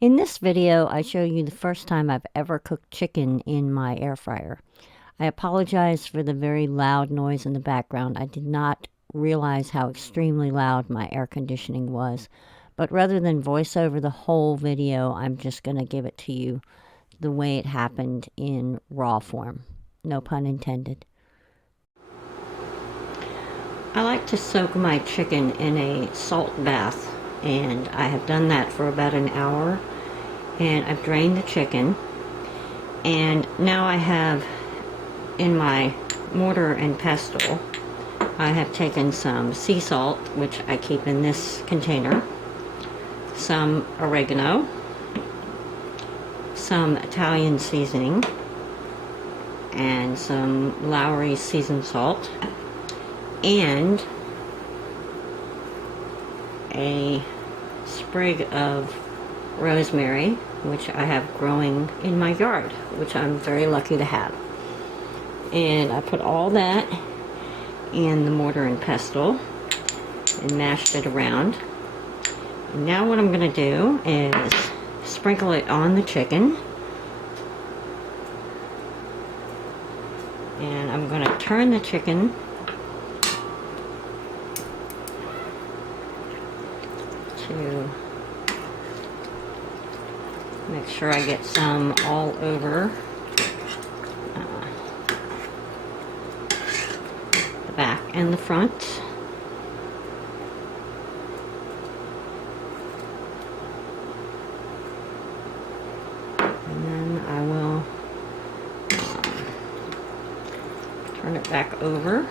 In this video, I show you the first time I've ever cooked chicken in my air fryer. I apologize for the very loud noise in the background. I did not realize how extremely loud my air conditioning was. But rather than voice over the whole video, I'm just going to give it to you the way it happened in raw form. No pun intended. I like to soak my chicken in a salt bath, and I have done that for about an hour. And I've drained the chicken, and now I have in my mortar and pestle, I have taken some sea salt, which I keep in this container, some oregano, some Italian seasoning, and some Lowry seasoned salt, and a sprig of rosemary, which I have growing in my yard, which I'm very lucky to have. And I put all that in the mortar and pestle and mashed it around. And now what I'm going to do is sprinkle it on the chicken. And I'm going to turn the chicken to make sure I get some all over the back and the front. And then I will turn it back over.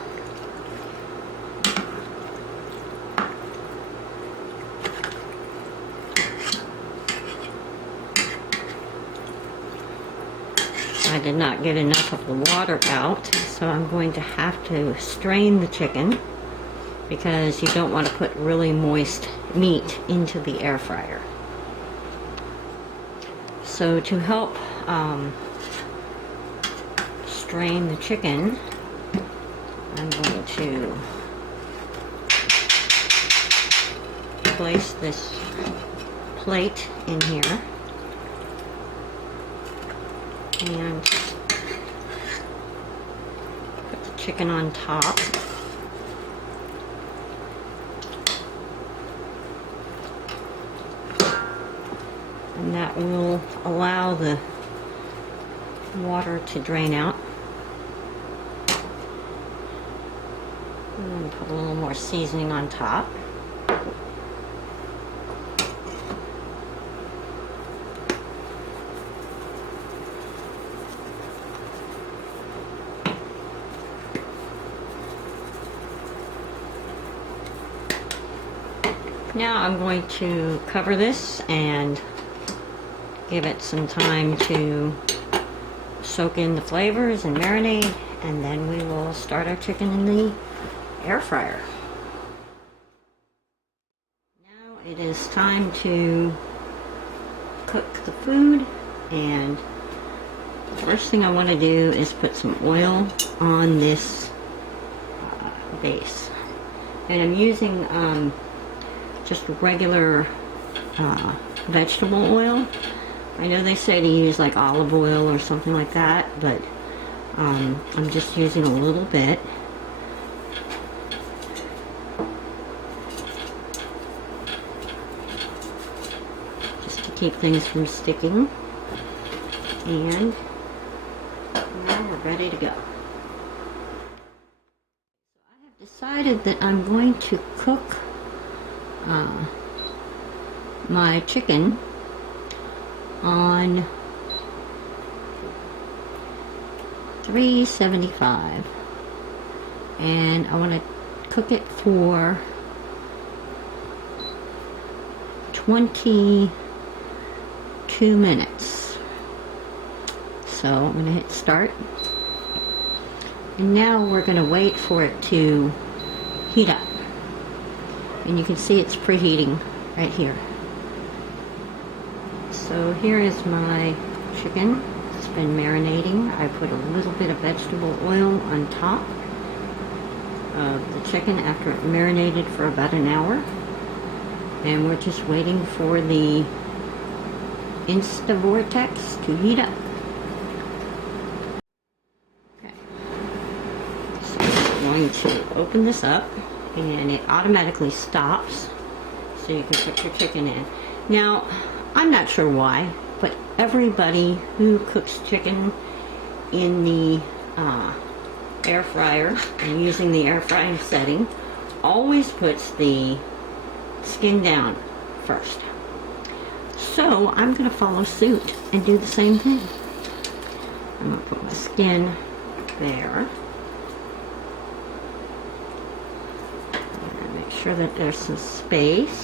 I did not get enough of the water out, so I'm going to have to strain the chicken because you don't want to put really moist meat into the air fryer. So to help strain the chicken, I'm going to place this plate in here and put the chicken on top. And that will allow the water to drain out. And then put a little more seasoning on top. Now I'm going to cover this and give it some time to soak in the flavors and marinate, and then we will start our chicken in the air fryer. Now it is time to cook the food, and the first thing I want to do is put some oil on this base. And I'm using just regular vegetable oil. I know they say to use like olive oil or something like that, but I'm just using a little bit. Just to keep things from sticking. And now we're ready to go. So I have decided that I'm going to cook my chicken on 375, and I want to cook it for 22 minutes. So I'm going to hit start, and now we're going to wait for it to heat up. And you can see it's preheating right here. So here is my chicken. It's been marinating. I put a little bit of vegetable oil on top of the chicken after it marinated for about an hour. And we're just waiting for the InstaVortex to heat up. Okay. So I'm going to open this up, and it automatically stops, so you can put your chicken in. Now, I'm not sure why, but everybody who cooks chicken in the air fryer and using the air frying setting always puts the skin down first. So I'm going to follow suit and do the same thing. I'm going to put my skin there. And make sure that there's some space.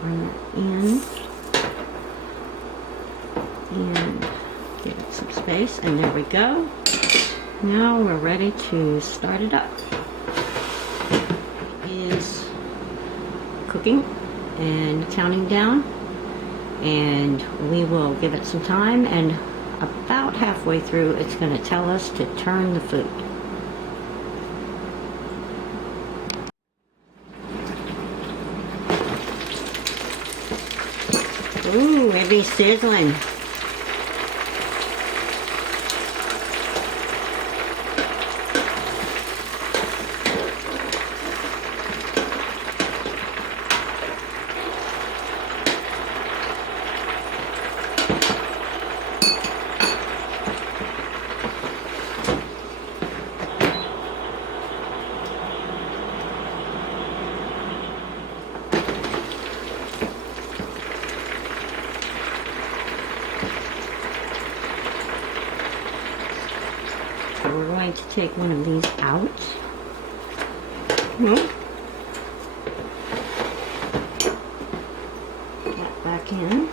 Bring that in and give it some space, and there we go. Now we're ready to start it up. It is cooking and counting down, and we will give it some time, and about halfway through it's going to tell us to turn the food. Ooh, it'd be sizzling. So we're going to take one of these out. That back in.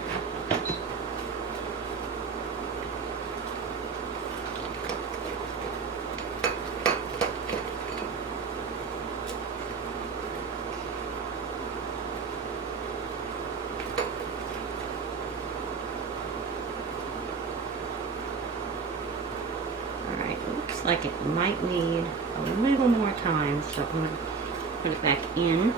Like it might need a little more time, so I'm going to put it back in.